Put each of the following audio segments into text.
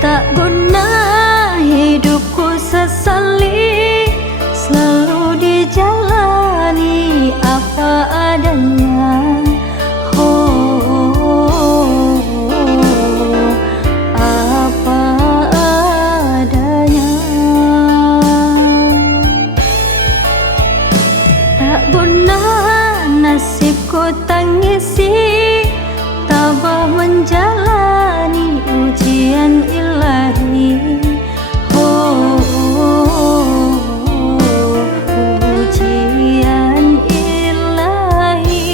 Tak guna hidupku sesali, selalu dijalani apa adanya. Oh, apa adanya. Tak guna nasibku tangisi, tabah menjalani ujian ilahi. Ujian ilahi.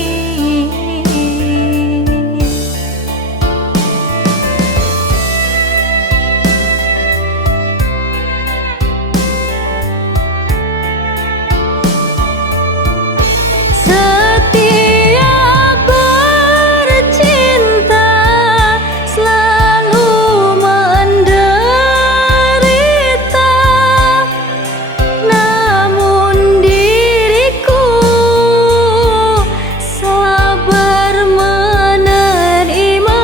Setiap bercinta selalu menderita, namun diriku sabar menerima.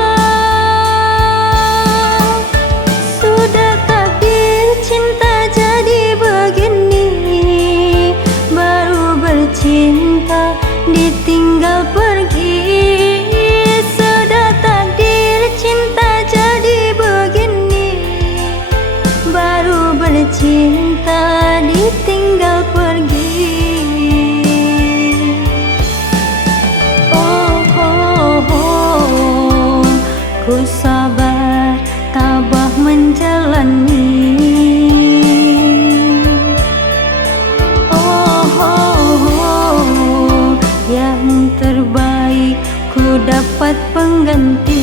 Sudah takdir cinta jadi begini, baru bercinta ditinggal pergi. Sudah takdir cinta jadi begini, baru bercinta ditinggal pergi. Oh, oh, oh, ku sabar tabah menjalani. Oh, oh, oh, yang terbaik ku dapat pengganti.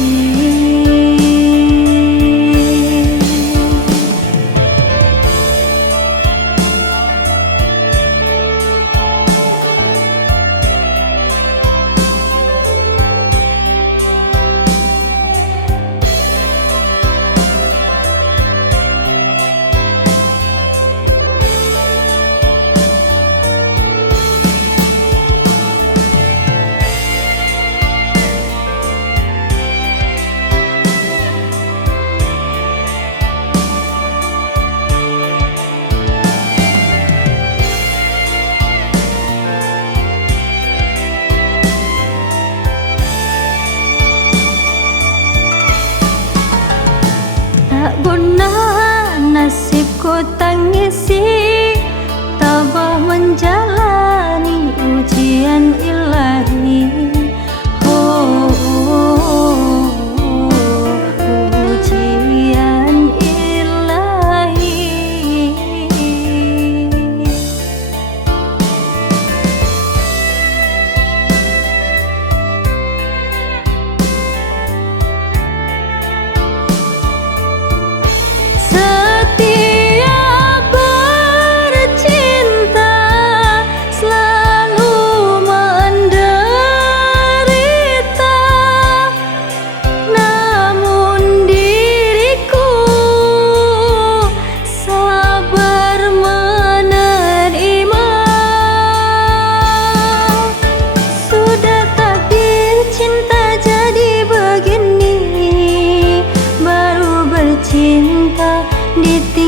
Tak guna nasibku tangisi, tabah menjalani ujian ilahi. Oh, ujian ilahi. Setiap bercinta selalu menderita, namun diriku sabar menerima. Sudah takdir cinta jadi begini, baru bercinta ditinggal